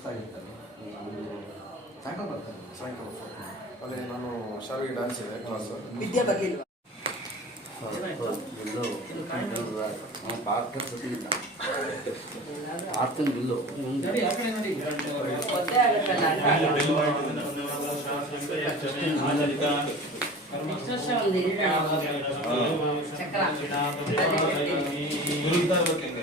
ಹೋಗ್ತಾ ಇರ್ತೇನೆ ಸಾಯಂಕಾಲ ಬರ್ತೇನೆ ಸಾಯಂಕಾಲ ಅಲ್ಲಿ ನಾನು ಶಾಲೆಗೆ ಡ್ಯಾನ್ಸ್ ಇದೆ ಕ್ಲಾಸ್ ವಿದ್ಯೆ ಬರಲಿಲ್ಲ ಇಲ್ಲ ಚಕ್ರ.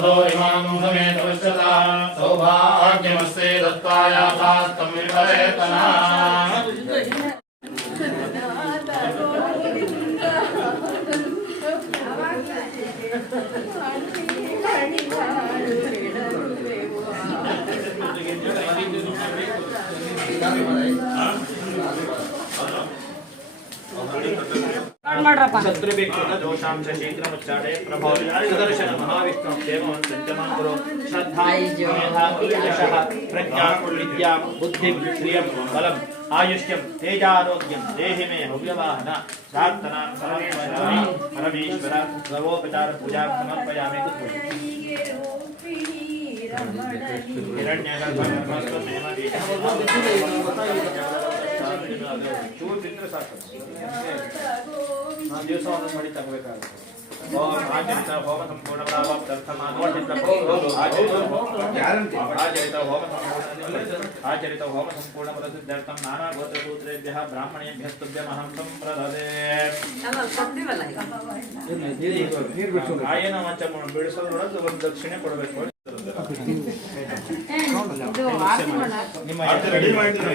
मधो इमाम् समेतविष्टता सौभाग्यमस्ते दत्तायासास्तम् विपरेतना Thank you. ವಿಪರೇತನಾ ಶತ್ರುಭಿಕ್ಷುತ ದೋಷಾಂಶ ಶೀಘ್ರಮುಚ್ಚಾಟೆ ಪ್ರಭೌರ್ಯಾದಿ ಸುದರ್ಶನ ಮಹಾವಿಷ್ಣು ಕ್ಷೇಮವನ್ನು ಸಂಚಮಾನ್ ಕುರು ಶ್ರದ್ಧಾ ಮೇಧಾ ಯಶಃ ಪ್ರಜ್ಞಾ ವಿದ್ಯಾ ಬುದ್ಧಿಂ ಶ್ರಿಯಂ ಬಲಂ ಆಯುಷ್ಯಂ ತೇಜಾರೋಗ್ಯಂ ದೇಹಿ ಮೇ ಹವ್ಯವಾಹನ ಪ್ರಾರ್ಥನಾ ಸಮರ್ಪಯಾಮಿ ಪರಮೇಶ್ವರ ಸರ್ವೋಪಚಾರ ಪೂಜಾ ಸಮರ್ಪಯಾಮಿ ಚೂರು ತಿಂದ್ರೆ ಸಾಕು ನಾನು ದಿವಸ ಒಂದೊಂದು ಮಡಿ ತಗೋಬೇಕಾಗುತ್ತೆ ಆಚರಿತ ಹೋಮ ಸಂಪೂರ್ಣ ಆಚರಿತ ಹೋಮ ಸಂಪೂರ್ಣ ಆಚರಿತ ಹೋಮ ಸಂಪೂರ್ಣ ಫಲಸಿದ್ಧಾರ್ಥಂ ನಾನಾ ಗೋತ್ರಸೂತ್ರೇಭ್ಯ ಬ್ರಾಹ್ಮಣೇಭ್ಯ ಸ್ತುಭ್ಯಮಹಂ ಸಂಪ್ರದದೆ. ಆಯನ ಮಂಚ ಬಿಡಿಸೋದ್ರೊಳಗೆ ಒಂದು ದಕ್ಷಿಣೆ ಕೊಡಬೇಕು. ನಿಮ್ಮ ರೆಡಿ ಮಾಡಿದ್ರೆ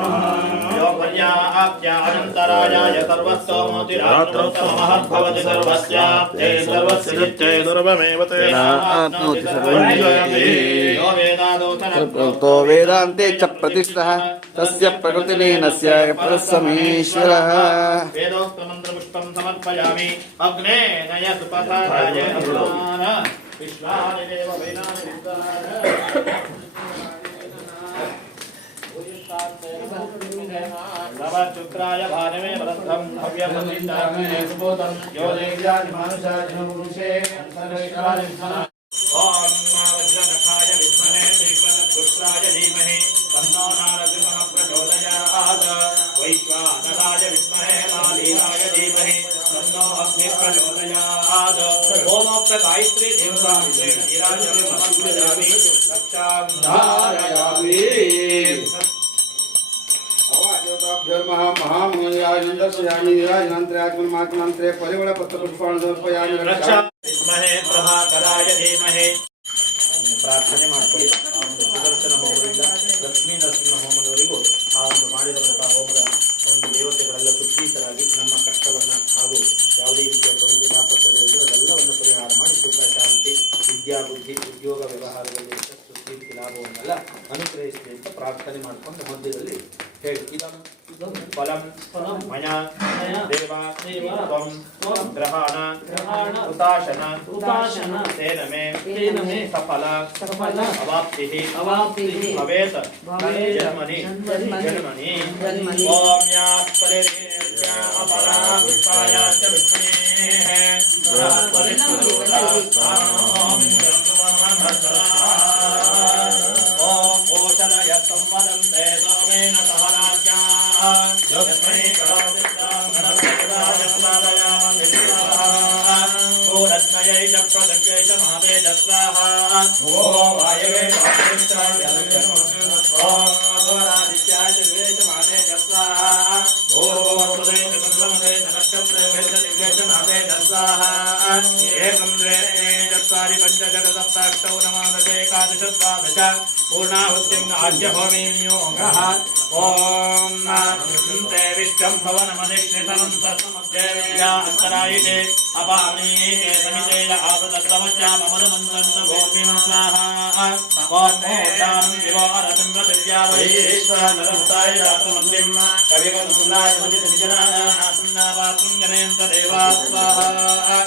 पर्याप्त्यानन्तरायाय सर्वस्तोमोतिरात्रोत्तममहद्भवति सर्वस्याप्ते सर्वस्य दुर्वमेव तेन सर्वं तो वेदान्ते च प्रतिष्ठः तस्य प्रकृतिलीनस्य वेदोक्तमन्त्रपुष्पं समर्पयामि। अग्ने नय विश्वानि देव वैनानि विद्वान् नवचुक्राय भानवे वरद्धं भव्यमतिष्ठामे सुबोधं यो अन्तरिक्षाय ॐ वज्रनखाय विद्महे श्रीकरदुष्टाय धीमहि तन्नो नारसिंहः प्रचोदयात् वैश्वानराय विद्महे लालीलाय धीमहि तन्नो अग्निः प्रचोदयात् ओमोक्त गायत्री देवतामित्रेण समर्पयामि रक्षां धारयामि ಧರ್ಮಃ ಮಹಾಮಯಾಯಂಡಸ್ಯಾಮಿ ನಿರಾಜನಂತ್ರಾತ್ಮನ್ಮಾತ್ಮಂತ್ರೇ ಪರಿಮಳ ಪತ್ರಪುಷ್ಪಾಣ ಸಮರ್ಪಯಾಮಿ ಪ್ರಾರ್ಥನೆ ಮಾಡ್ಕೊಳ್ಳಿ. ಸುದರ್ಶನ ಹೋಮದಿಂದ ಲಕ್ಷ್ಮೀ ನರಸಿಂಹ ಹೋಮದವರೆಗೂ ಆ ಒಂದು ಮಾಡಿದಂತಹ ಹೋಮದ ಒಂದು ದೇವತೆಗಳೆಲ್ಲ ಪುತ್ರೀತರಾಗಿ ನಮ್ಮ ಕಷ್ಟವನ್ನು ಹಾಗೂ ಯಾವುದೇ ರೀತಿಯ ತೊಂದರೆ ತಾಪತ್ರಗಳಿದ್ದು ಅದೆಲ್ಲವನ್ನು ಪರಿಹಾರ ಮಾಡಿ ಸುಖ, ಶಾಂತಿ, ವಿದ್ಯಾ, ಬುದ್ಧಿ, ಉದ್ಯೋಗ, ವ್ಯವಹಾರದಲ್ಲಿ ಯಶಸ್ಸು ಕೀರ್ತಿ ಲಾಭವನ್ನೆಲ್ಲ ಅನುಗ್ರಹಿಸಲಿ ಅಂತ ಪ್ರಾರ್ಥನೆ ಮಾಡಿಕೊಂಡು ಮಧ್ಯದಲ್ಲಿ ಹೇಳಿ. ಇದನ್ನು फलं मया देवा त्वं ग्रहाण उताशन उताशन तेन मे तेन मे सफल सफल अवाप्तिः अवाप्तिः भवेत् जन्मनि जन्मनि जन्मनि ॐ यात् परिरेभ्य ॐ ओषधयः संवदन्ते सोमेन सहना यस्मै रत्नयै च प्रदग्यै च महावेद स्वाहा ॐ वायवे स्वामित्राय ॐ अघोरादित्याय च दिवे च महावेद स्वाहा ॐ वसुदे च चन्द्रमसे च नक्षत्रे वेद दिव्ये च महावेद स्वाहा एकं द्वे चत्वारि पञ्च षट् सप्त अष्टौ नवादश एकादश द्वादश पूर्णाहुतिम् आद्य होमीयोगः ॐ ते विश्वं भवनमधिष्ठितमं तस्मद्देव्या अन्तरायिते अपामीते समितेय आवृतस्तवश्याममनुमन्तन्त भोर्मिं स्वाहा ॐ दिवो अरतिं प्रतिव्या वैश्वानरमुताय जातमन्दिं कविवनुकुलाय समितिजनानासन्नावातुं जनयन्त देवा स्वाहा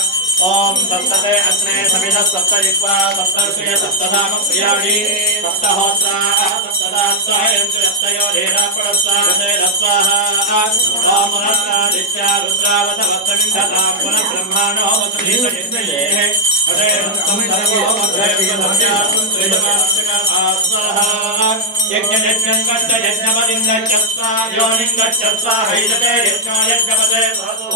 ॐ दत्तते अग्ने समिधः सप्तजिह्वा सप्तर्षय सप्तधाम प्रियाणि सप्तहोत्रा सप्तदात्सायन्तु यत्तयो धीरापणस्वाहतेरस्वाहा ॐ रत्नादित्या रुद्रावत वत्तमिन्धतां पुनः ब्रह्माणो वसुधीतयज्ञयेः हरेरन्तं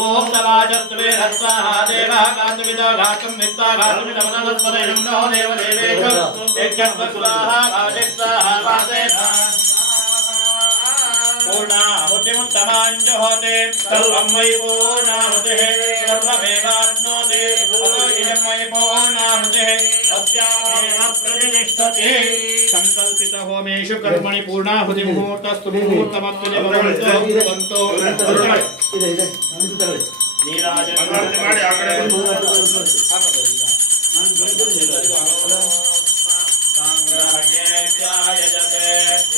ఓం సమాజత్వే రస్వాహ దేవా కాంతుమిదో ఘాతం నిత్వా కాంతుమిదమనస్పదే నమో దేవ దేవేశం యజ్ఞ స్వాహ రాజే స్వాహ వాదే पूर्णाहुतिमुत्तमाञ्जुहोति। सर्वं वै पूर्णाहुतिः सर्वमेवाप्नोति इयं वै पूर्णाहुतिः तस्यामेव प्रतिष्ठति। सङ्कल्पितहोमेषु कर्मणि पूर्णाहुति मुहूर्तस्तु मुहूर्तमत्तुनि भवन्तु। नीराजन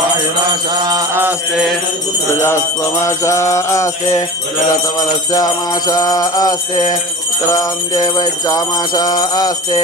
आयुराशा आस्ते प्रजास्त्वमाशा आस्ते रतवरस्यामाशा आस्ते उत्तरां देवैज्जामाशा आस्ते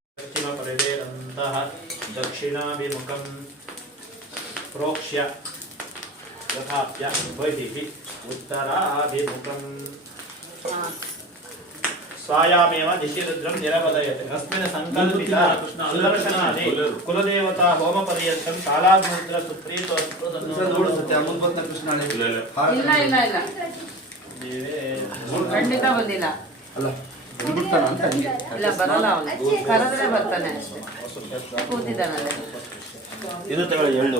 पश्चिमपरिवेदन्तः दक्षिणाभिमुखं प्रोक्ष्य यथाप्य बहिः उत्तराभिमुखम् स्वायामेव निशिरुद्रं निरवदयते अस्मिन् सङ्कल्पित सुदर्शनादि कुलदेवता होमपर्यन्तं शालागोत्र ನೋಡು ಸತ್ಯ ಮುಂದೆ ಬಂದ ಕೃಷ್ಣ ಇಲ್ಲ ಇಲ್ಲ ಇಲ್ಲ ಖಂಡಿತ ಬಂದಿಲ್ಲ ಅಲ್ಲ ಬಂದ್ಬಿಡ್ತಾನ ಅಂತ ಹಂಗೆ. ಇಲ್ಲ ಬರಲ್ಲ ಅವನು ಕರೆದ್ರೆ ಬರ್ತಾನೆ ಕೂತಿದ್ದಾನೆ ಇದು ತಗೊಳ್ಳಿ ಎಳ್ಳು.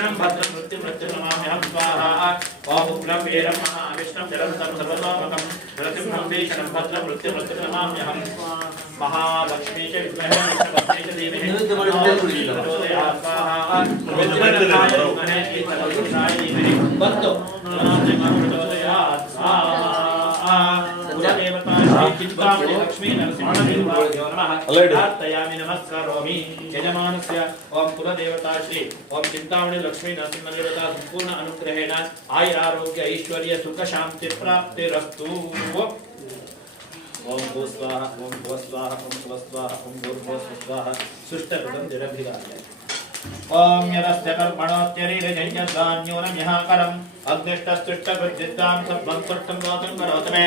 भद्रं नृत्यं नृत्यं नमाम्यहं स्वाहा। ॐ उग्रं वीरं महाविष्टं जलन्तं सर्वतोपकं नृसिंहं भीषणं भद्रं नृत्यं नमः नमाम्यहं स्वाहा। ॐ उग्रं वीरं महाविष्टं जलन्तं सर्वतोपकं नृसिंहं भीषणं भद्रं नृत्यं नृत्यं नमाम्यहं स्वाहा। ॐ स्वाहा उग्रं वीरं महाविष्टं भवामि लक्ष्मी ओम कुलदेवता ओम चिंतामणि ऐश्वर्य सुख शांति ओम भू ओम भू स्वाहा, ओम भू ॐ यदस्त्यकर्मणोत्यरीरजन्यदान्यूनमिहाकरम् अग्निष्टस्तुष्टकृद्धितां सर्वं कृष्टं गौतं करोतु मे।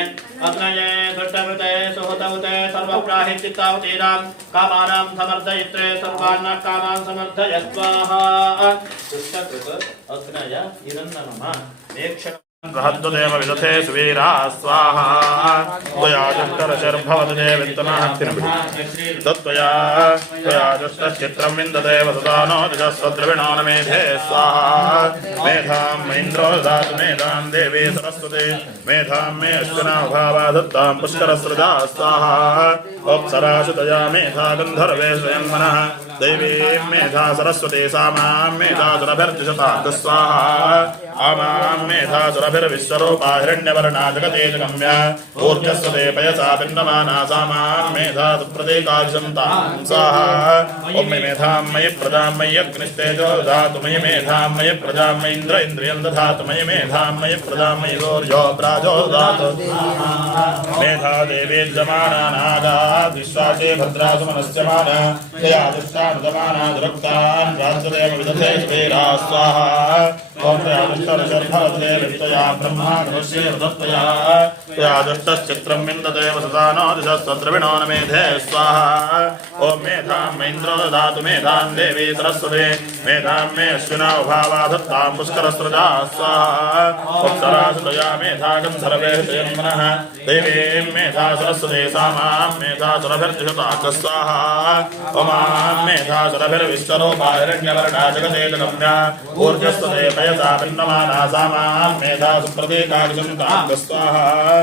अग्नये कृष्टकृते सुहतहुते सर्वप्राहिचित्तावतीनां कामानां समर्दयित्रे सर्वान् कामान् समर्थय स्वाहा कृष्टकृत अग्नय इदं नमः बृहद्वदेव विदथे सुवीरा स्वाहा त्वया चष्करशर्भवदने विन्दते वसुता नो मेधे स्वाहा मेधां महीन्द्रो ददातु मेधां देवी सरस्वती मेधां मे अश्विनाभावा दत्तां पुष्करसृजा स्वाहा ओप्सराशु मेधा गन्धर्वे स्वयं मनः दैवीं मेधा सरस्वती सा माँ मेधा सुरभिर्जुषताः स्वाहा आमां मेधा हिरण्यवर्णा जगते जगम्य ऊर्जस्वते पयसा पिण्डमाना सा माँ मेधा सुप्रतीकादिशन्तां स्वाहा। ॐ मयि मेधां मयि प्रदां मयि अग्निस्तेजो ददातु मयि मेधां मयि प्रजां मयि इन्द्र इन्द्रियं दधातु मयि मेधां मयि प्रदां मयि सूर्यो प्राजो ददातु मेधा देवी जमाना नागा विश्वासे भद्रासु मनस्यमान। तया दुष्टानुदमाना दुरक्तान् राज्यदेव विदधे स्वेरा स्वाहा। ॐ दुष्टरशर्भवते वित्तया ब्रह्मा नमस्ये तत्त्वया तया दुष्टश्चित्रं न मेधे स्वाहा। ॐ मेधां महीन्द्रो ददातु मेधां देवी सरस्वती, मेधां मे अश्विना उभावा दत्तां पुष्करस्रजा, स्वाहा। अप्सरासुतया मेधा गन्धर्वे हृदयं मनः देवीं मेधा सरस्वती सा मेधा सुरभिर्दिशता स्वाहा। उमां मेधा सुरभिर्विश्वरूपा हिरण्यवर्णा जगते जगम्या ऊर्जस्वते पयसा पिण्डमाना सा माँ मेधा सुप्रतीकादिशन्तां स्वाहा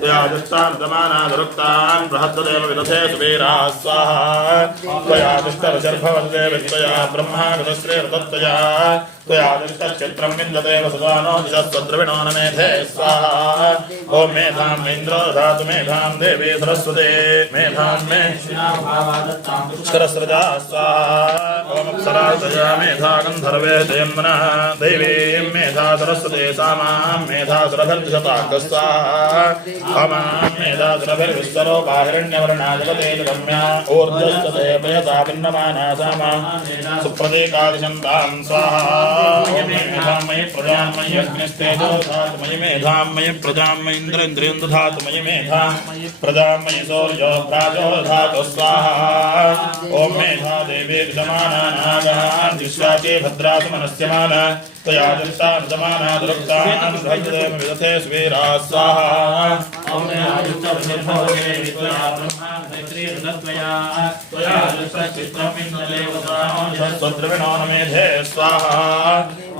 तया दुष्टान् दमाना दुरुक्तान् विदधे सुवीरा, स्वाहा। त्वया तत्तया त्वया दुष्टश्चित्रं विन्दते वसुदानो दिशस्वद्रविणो न मेधे, स्वाहा। ॐ मेधां इन्द्रो दधातु मेधां देवी सरस्वते। मेधां मे पुष्करस्रजा स्वाहा। मेधा गन्धर्वे जयन्मनः देवीं मेधा सरस्वते सा मेधा सुरभिर्दिशता स्वाहा अमां मेधा सुरभिर्विश्वरूपा हिरण्यवर्णा जगते जगम्या ऊर्जस्वते पयसा पिण्डमाना सा माँ सुप्रतीकादिशन्तां स्वाहा। ॐ मेधां मयि प्रजां मयि अग्निस्तेजो दधातु मयि मेधां मयि प्रजां मयि इन्द्र इन्द्रियं दधातु मयि मेधां। प्रजां मयि सूर्यो प्राजो दधातु स्वाहा। ॐ मेधा देवी विदमाना नागान् भद्रासु मनस्यमान। त्वया दृष्टानुदमाना दुरुक्तान् भद्रदेव विदथे स्वीरा स्वाहा ॐ त्वया दुष्टश्चित्रं स्वद्रविणो न मेधे स्वाहा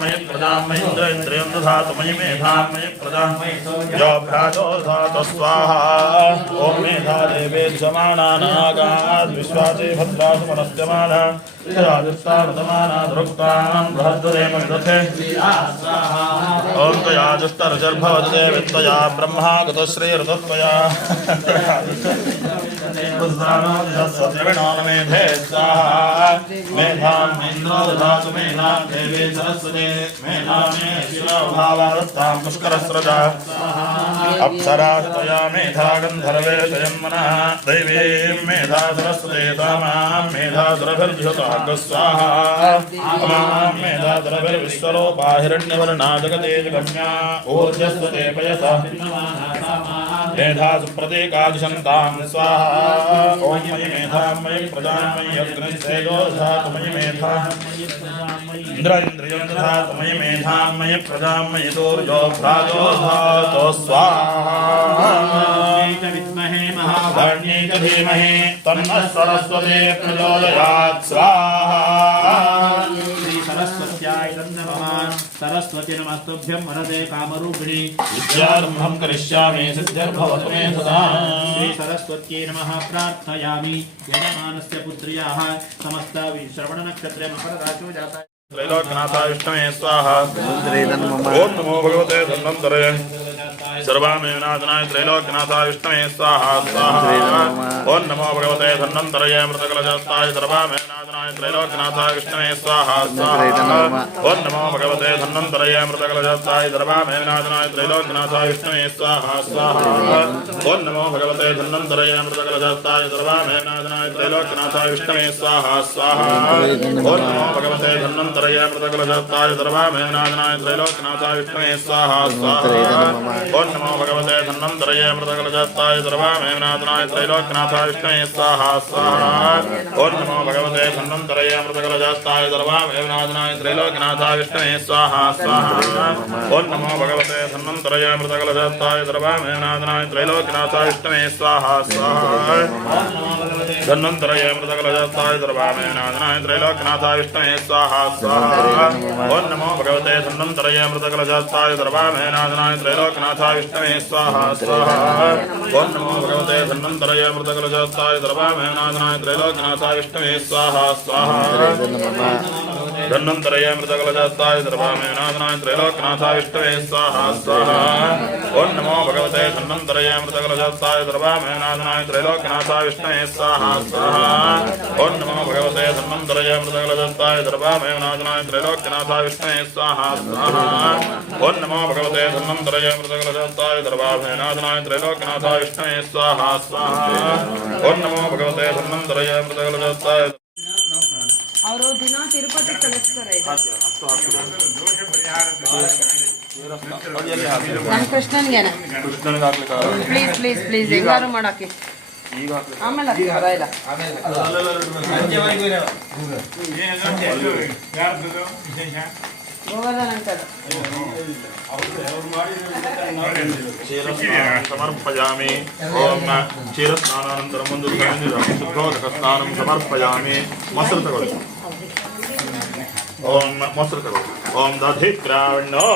मयि प्रजां मयि इन्द्र इन्द्रियं दधातु मयि मेधां मयि प्रजां यो भ्राजो दधातु स्वाहा। ॐ मेधा देवे समाना विश्वासे भद्रासु मनस्यमाना। त्वया दुष्टरजर्भवदे वित्तया ब्रह्मा गतश्रीरतत्वया मे पुष्करस्रजा अप्सरास्तया मेधा गन्धर्वे जन्मनः दैवीं मेधा सरस्वते तामां मेधा सुरभिर्जुतागस्वाहा अमां मेधा सुरभिर्विश्वरूपा हिरण्यवर्णा जगते जगम्या ऊर्जस्वते पयसा मेधा सुप्रतीकादिशन्तां स्वाहा। ॐ मयि मेधां मयि मेधा मयि मेधां मयि प्रजां मयि दूर्यो प्राजो स्वाहा। विद्महे धान्ये च धीमहि तन्नः सरस्वती प्रचोदयात् स्वाहा। सरस्वती नमस्तुभ्यं वरदे कामरूपिणी विद्यारम्भं करिष्यामि सिद्धिर्भवतु मे सदा श्री सरस्वत्यै नमः प्रार्थयामि यजमानस्य पुत्र्याः समस्त श्रवणनक्षत्रे मकरराशो जाता त्रैलोक्यनाथाय विष्णवे स्वाहा ॐ नमो भगवते धन्वन्तरे सर्वामेवनाथनाय त्रैलोक्यनाथाय विष्णवे स्वाहा स्वाहा ॐ नमो भगवते धन्वन्तरये मृतकलजस्ताय सर्वामेवनाथनाय त्रैलोक्यनाथाय विष्णवे स्वाहा स्वाहा ॐ नमो भगवते धन्वन्तरये मृतकलजस्ताय सर्वामेवनाथनाय त्रैलोक्यनाथाय विष्णवे स्वाहा स्वाहा ॐ नमो भगवते धन्वन्तरये मृतकलजस्ताय सर्वामेवनाथनाय त्रैलोक्यनाथाय विष्णवे स्वाहा स्वाहा ॐ नमो भगवते धन्वन्तरये मृतकलजस्ताय सर्वामेवनाथनाय त्रैलोक्यनाथाय विष्णवे स्वाहा स्वाहा ఓం నమో భగవతే ధన్వంతరయే మృతకలజాయ సర్వామేనాథనాయ త్రైలోక్యనాథాయ విష్ణువే స్వాహా స్వాహా. ఓం నమో భగవతే ధన్వంతరయే మృతకలజాయ సర్వామేనాథనాయ త్రైలోక్యనాథాయ విష్ణువే స్వాహా స్వాహా. ఓం నమో భగవతే ధన్వంతరయే మృతకలజాయ సర్వామేనాథనాయ త్రైలోక్యనాథాయ విష్ణువే స్వాహా స్వాహా. ధన్వంతరయే మృతకలజాయ సర్వామేనాథనాయ త్రైలోక్యనాథాయ విష్ణువే స్వాహా స్వాహా. ఓం నమో భగవతే ధన్వంతరయే మృతకలజాయ సర్వామేనాథనాయ త్రైలోక్యనాథ विष्णवे स्वाहा स्वाहा। ॐ नमो भगवते धन्वन्तरये मृतकलजस्ताय सर्वामेवनाथनाय त्रैलोक्यनाथाय विष्णवे स्वाहा। स्वाहा धन्वन्तरये मृतकलजस्ताय सर्वामेवनाथनाय त्रैलोक्यनाथाय विष्णवे स्वाहा स्वाहा ॐ नमो भगवते धन्वन्तरये मृतकलजस्ताय सर्वामेवनाथनाय त्रैलोक्यनाथाय विष्णवे स्वाहा स्वाहा ॐ नमो भगवते धन्वन्तरये मृतकलजस्ताय सर्वामेवनाथनाय त्रैलोक्यनाथाय विष्णवे स्वाहा स्वाहा ॐ नमो भगवते धन्वन्तरये मृतकलजस्ताय सर्वामेवनाथनाय त्रैलोक्यनाथाय विष्णवे स्वाहा स्वाहा ॐ नमो भगवते धन्वन्तरये मृतकलजस्ताय ಅವರು ದಿನ ತಿರುಪತಿ ಕಳಿಸ್ತಾರೆ ನಮ್ಮ ಕೃಷ್ಣನ್ಗೆನ ಪ್ಲೀಸ್ ಪ್ಲೀಸ್ ಪ್ಲೀಸ್ ಹೆಂಗಾರು ಮಾಡಾಕಿ ಆಮೇಲೆ ಅದು ಪರವಾಗಿಲ್ಲ ಗೋವರ್ಧನ ಅಂಕಲ್ ಸಮರ್ಪಯಾಮಿ ಓಂ ಕ್ಷೀರಸ್ನಾನಾನಂತರ ಒಂದು ಶುದ್ಧೋದಕ ఓం మొసలు కరు ఓం దధి ద్రావిణో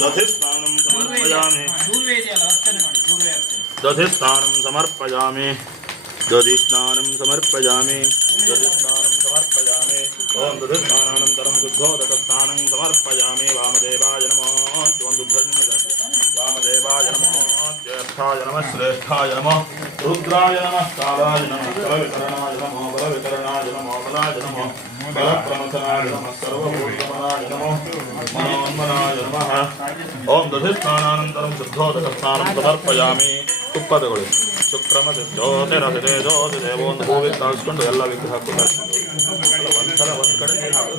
దధి స్నానం సమర్పయామి. दधिस्नानं समर्पयामि। दधिस्नानं समर्पयामि। दधिस्नानं समर्पयामि। ॐ वामदेवाय नमः। त्वं वामदेवाय ज्येष्ठाय नम। श्रेष्ठा नम। रुद्राय नमः। कालाय नमः। बलविकरणाय नमो। बलविकरणाय बलाय बलप्रमथनाय नमः सर्वभूतमनाय नमः मनोन्मनाय नमः ಓಂ ದಧಿಸ್ನಾನಾನಂತರಂ ಶುದ್ಧೋದಕಸ್ನಾನಂ ಸಮರ್ಪಯಾಮಿ ತುಪ್ಪ ತಗೊಳ್ಳಿ ಶುಕ್ರಮ ಜ್ಯೋತಿರಭಿದೆ ಜ್ಯೋತಿ ದೇವ ಒಂದು ಹೂವಿ ತಾಳಿಸ್ಕೊಂಡು ಎಲ್ಲ ವಿಗ್ರಹ ಹಾಕೊಂಡು ಒಂದ್ಸಲ ಒಂದ್ ಕಡೆ ನೀರು ಹಾಕು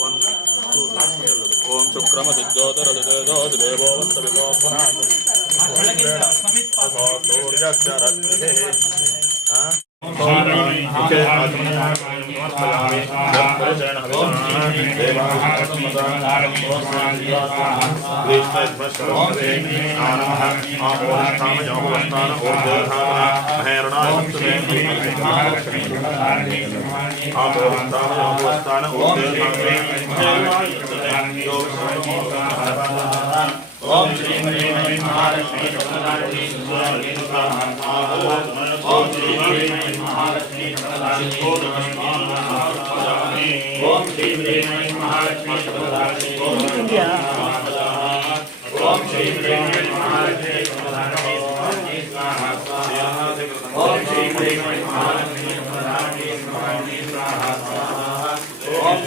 ಒಂದ್ ಚೂರು ಹಾಕ್ಕೊಂಡು ಎಲ್ಲದು. ಓಂ ಶುಕ್ರಮ ಜ್ಯೋತಿರಭಿದೆ ஆபோஸ்தான ஓம் தேவாய யோகம் ओम श्री मणिमय महालक्ष्मी कमलाक्षी ओम श्री मणिमय महालक्ष्मी कमलाक्षी ओम श्री मणिमय महालक्ष्मी कमलाक्षी ओम श्री मणिमय महालक्ष्मी कमलाक्षी ओम श्री मणिमय महालक्ष्मी कमलाक्षी स्वाहा स्वाहा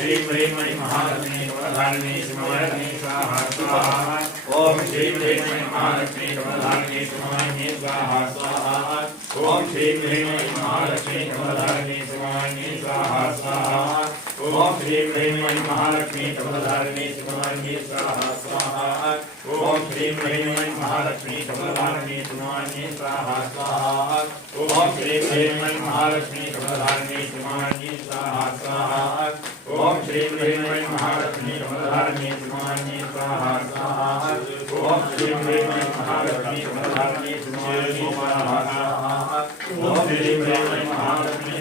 श्री प्रेमणि महालक्ष्मी कमलधारिणी शिवमयनी स्वाहा। स्वाहा ओम श्री प्रेमणि महालक्ष्मी कमलधारिणी शिवमयनी स्वाहा। स्वाहा। ओम श्री प्रेमणि महालक्ष्मी कमलधारिणी शिवमयनी स्वाहा। स्वाहा। ओम श्री प्रेमणि महालक्ष्मी कमलधारिणी सुमान्ये स्वाहा स्वाहा। ओम श्री प्रेमणि महालक्ष्मी कमलधारिणी सुमान्ये स्वाहा स्वाहा। ओम श्री प्रेमणि महालक्ष्मी कमलधारिणी सुमान्ये स्वाहा स्वाहा। ओम श्री प्रेमणि महालक्ष्मी कमलधारिणी सुमान्ये स्वाहा स्वाहा। ओम श्री प्रेमणि महालक्ष्मी कमलधारिणी सुमान्ये स्वाहा स्वाहा। ओम श्री प्रेमणि महालक्ष्मी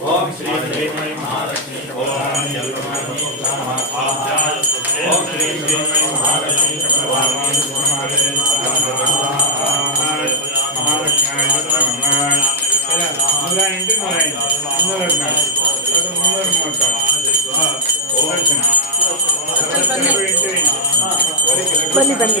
ओम श्री श्रीमयी महालक्ष्मी ओम यल्लमानी नमः आद्याय सुते ओम श्री श्रीमयी महालक्ष्मी प्रभावामि सुमारे महालक्ष्मी नमः நூறு ஐந்து நூறு ஐந்து முன்னூறு மூன்று முன்னூறு மூன்று ಬನ್ನಿ ಬನ್ನಿ ಬನ್ನಿ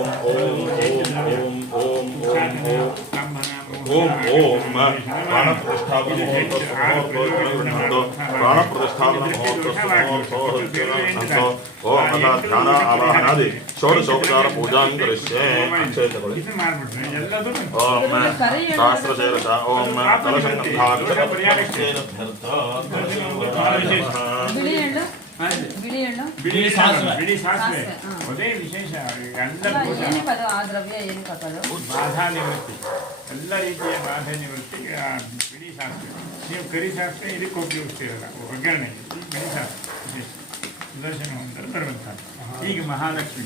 ఓం ప్రాణప్రతిష్టాపన ప్రాణప్రతిష్టాపన మహోత్సవ ఓం అలా ధ్యాన ఆవాహనాది షోడశోపచార పూజాం కరిష్యే ఓం సహస్రశైలశ ఓం కలశంధాభిషేణ ಬಿಳಿ ಎಳ್ಳು? ಬಿಳಿ ಬಿಳಿ ಸಾಸಿವೆ. ಬಿಳಿ ಸಾಸಿವೆ. ಸಾಸಿವೆ, ಅದೇ ವಿಶೇಷ ಎಲ್ಲ. ಏನಕ್ಕೆ ಅದು ಆ ದ್ರವ್ಯ ಏನಕ್ಕೆ ಹಾಕೋದು ಬಾಧಾ ನಿವೃತ್ತಿ ಎಲ್ಲ ರೀತಿಯ ಬಾಧೆ ನಿವೃತ್ತಿಗೆ ಆ ಬಿಳಿ ಸಾಸಿವೆ. ನೀವು ಕರಿ ಸಾಸಿವೆ ಇದಕ್ಕೆ ಉಪಯೋಗಿಸ್ತೀರಲ್ಲ. ಒಗ್ಗರಣೆ ಬಿಳಿ ಸಾಸಿವೆ. ವಿಶೇಷ. ಸುದರ್ಶನ ಹೊಂದಲು ಬರುವಂಥದ್ದು. ಈಗ ಮಹಾಲಕ್ಷ್ಮಿ.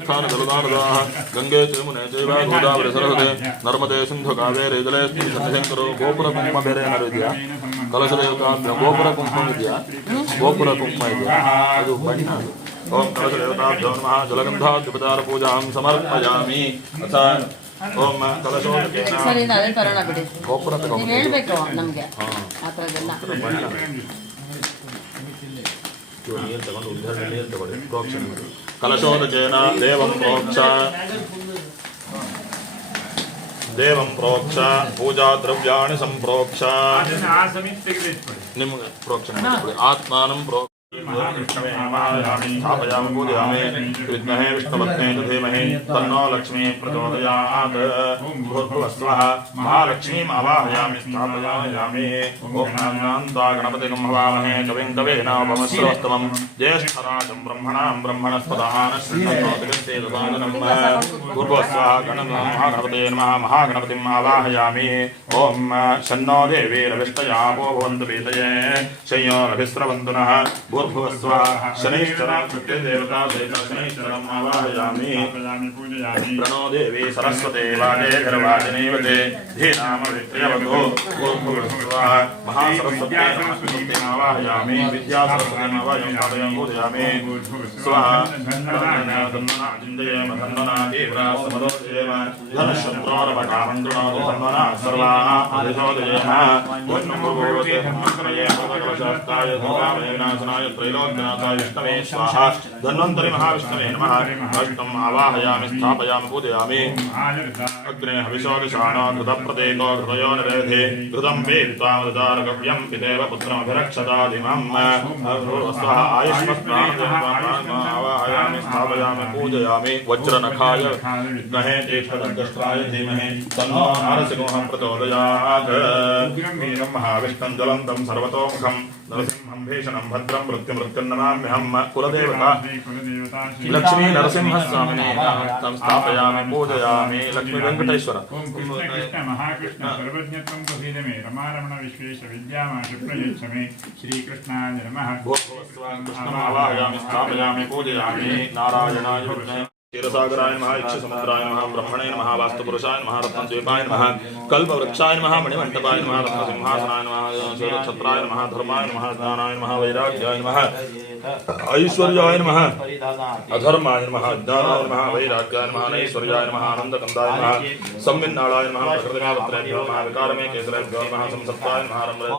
उत्थान गलदारदाः गंगे चमुने चैव गोदावरी सरस्वते नर्मदे सिंधु कावेरि जलेस्मि सन्धिशङ्करो गोपुर कुम्भमेरे नरिद्य कलशदेव काव्य गोपुर कुम्भमिद्य गोपुर कुम्भमिद्य अदु पठिना ओम कलशदेवताभ्यो नमः जलगन्धाद्युपचार पूजां समर्पयामि अथा उद्धार కలశోదకేన దేవం ప్రోక్ష దేవం ప్రోక్ష పూజా ద్రవ్యాన్ని సంప్రోక్ష ప్రోక్ష ఆత్మానం ప్రోక్ష स्थापयामुदयामे विद्महे विष्णुभक्ते तथेमहे तन्नो लक्ष्मी प्रचोदयात् भूर्भुवस्वः महालक्ष्मीम् अवाहयामि स्थापयामि ॐ नाम्नान्ता गणपतिगं हवामहे कविं कवेनापमस्रोत्तमम् ज्येष्ठराजम् ब्रह्मणाम् ब्रह्मणस्पदानश्रीनोतिगस्ते ददानम् भूर्भुवस्वः गणपते नमः महागणपतिम् आवाहयामि ॐ शन्नो देवीरविष्टयापो भवन्तु पीतये शय्योरभिस्रवन्तु नः। भूर् भूर्भुवस्व शनैश्चरं देवता सहित शनैश्चरम् आवाहयामि। स्थापयामि पूजयामि प्रणो देवी सरस्वते वाजे गर्वाजिनेव ते धीनाम वित्रयवतो भूर्भुवस्वः महासरस्वते नमस्ते आवाहयामि विद्यासरस्वतीमावाहयामि स्थापयामि पूजयामि स्वाहा धन्वना धन्वना तीव्रा समदोजयेम धनशत्रोरपटामण्डुणो धन्वन्तरि महाविष्णवे नमः अष्टम् आवाहयामि स्थापयामि पूजयामि अग्ने हविषोदिशानो हृदयो निवेधे घृतं वेत्त्वामृतारकव्यं पितेव पुत्रमभिरक्षतादिमम् स्वः आयुष्मस्मावाहयामि स्थापयामि पूजयामि वज्रनखाय विद्महे तीर्थदग्धष्ट्राय धीमहि तन्नो नारसिंहः प्रचोदयात् वीरं महाविष्णं ज्वलन्तं सर्वतोमुखं नरसिंहं भीषणं भद्रं मृत्युमृत्युर्नमाम्यहं कुलदेवता लक्ष्मी नरसिंहस्वामिने तं स्थापयामि पूजयामि लक्ष्मी वेङ्कटेश्वर ओम कृष्ण कृष्ण महाकृष्ण सर्वज्ञत्वं प्रसीद मे रमारमण विश्वेश विद्यामाश प्रयच्छ मे श्रीकृष्णाय नमः। कृष्णमावाहयामि स्थापयामि पूजयामि। नारायणाय क्षीरसागराय नमः इक्षसमुद्राय नमः, ब्रह्मणे नमः, वास्तुपुरुषाय नमः, रत्नद्वीपाय नमः, कल्पवृक्षाय नमः, मणिमण्टपाय नमः, रत्नसिंहासनाय नमः छत्राय नमः वैराग्याय नमः, ऐश्वर्याय नमः, अधर्माय नमः, ज्ञानाय नमः, वैराग्याय नमः, नैश्वर्याय नमः आनन्दकन्दाय नमः संविन्नालाय नमः प्रकृतिमावत्रेभ्यो नमः, विकारमे नमः संसत्ताय नमः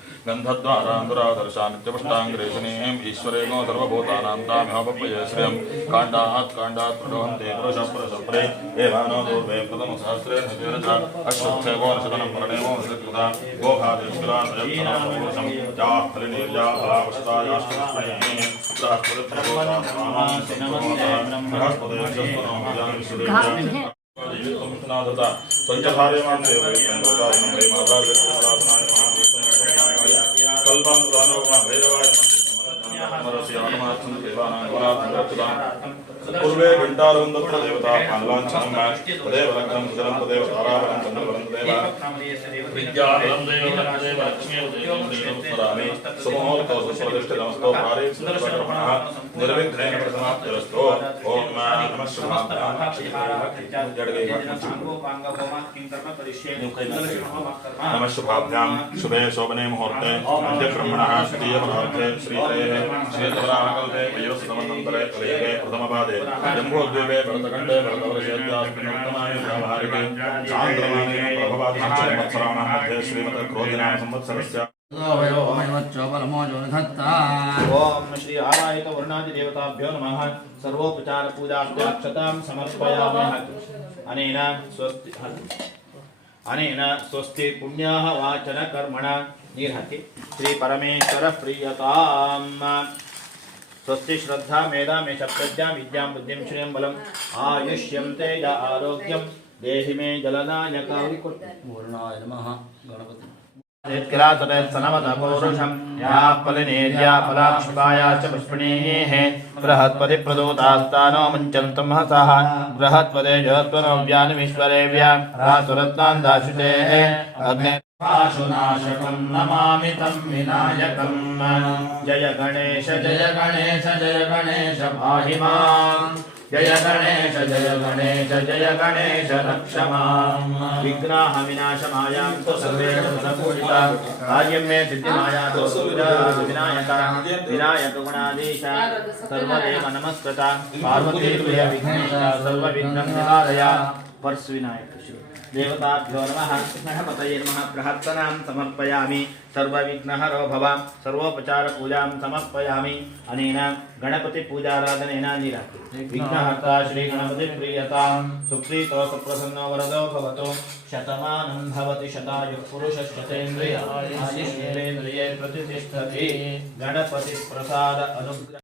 गन्धद्वारान्तरादर्शानित्यपुष्टाङ्ग्रेशनीम् ईश्वरेणो सर्वभूतानां तामिहपप्पये श्रियं काण्डात् काण्डात् प्रणोहन्ते पुरुषः पुरुषप्रे देवानो दूर्वे प्रथमसहस्रेण द्विरजा अश्वत्थेवो नशतनं प्रणेवो नशकृता गोघादेशुराजयं याः फलिनीर्या फलावस्तायाश्वस्मये बृहस्पते संजहारे माता కల్పాం దానోగుణ భైరవాయ నమస్కారం पूर्वे तत्र देवता पाल्लाञ्छनं तदेव लग्नं सुजलं तदेव ताराबलं चन्द्रबलं तदेव विद्याबलं देव तदेव लक्ष्मीदेवं देवं स्मरामि सुमुहूर्तो सुस्वदिष्टितमस्तो भारे सुन्दरप्रमणः निर्विघ्नेन प्रसमाप्तिरस्तो ॐ नमः नमः शुभाभ्यां शुभे मुहूर्ते जम्बोद्वीपे भरतखण्डे भरतवर्षेभ्यास्मिन्नुत्तमाय व्यावहारिके चान्द्रमाने प्रभवादिसंवत्सराणां मध्ये श्रीमतः संवत्सरस्य ओम श्री आवाहित वर्णादि नमः सर्वोपचार पूजाभ्यक्षतां अनेन स्वस्ति अनेन स्वस्ति पुण्याः वाचन कर्मण निर्हति श्री परमेश्वर प्रियताम् स्वस्ति श्रद्धा मेधा मे प्रज्ञा विद्या बुद्धि श्रेय बल। आयुष्यं तेज आरोग्यम देहि मे जलनायक। पूर्णाय नमः। गणपति यत्किरातपौरुषं या फलनेर्या फलाक्षुकाया च पुष्पिणीः। बृहत्पति प्रदूतास्तानो मुञ्चन्तं हसः बृहत्पदे जगत्वनव्यानमीश्वरेव्या रातुरत्नान् दाशुतेः अग्ने पाशुनाशकं नमामि तं विनायकम्। जय गणेश जय गणेश जय गणेश, पाहि माम्। जय गणेश जय गणेश जय गणेश रक्ष विग्रह तु सर्वे पूजिता कार्यं मे सिद्धिमायातो विनायक। विनायक गुणाधीश, सर्वदेव नमस्कृता। पार्वती सर्वविघ्नं निवारय पर्स विनायक देवताभ्यो नमः। गणपतये नमः। प्रार्थनां समर्पयामि। सर्वविघ्नहरो भव। सर्वोपचारपूजां समर्पयामि। अनेन गणपतिपूजाराधनेन निरति विघ्नहर्ता श्रीगणपतिप्रियतां। सुप्रीतो सुप्रसन्नो वरदो भवतु। शतमानं भवति शतायुः पुरुषशतेन्द्रिय प्रतिष्ठति। गणपतिप्रसाद अनुग्रह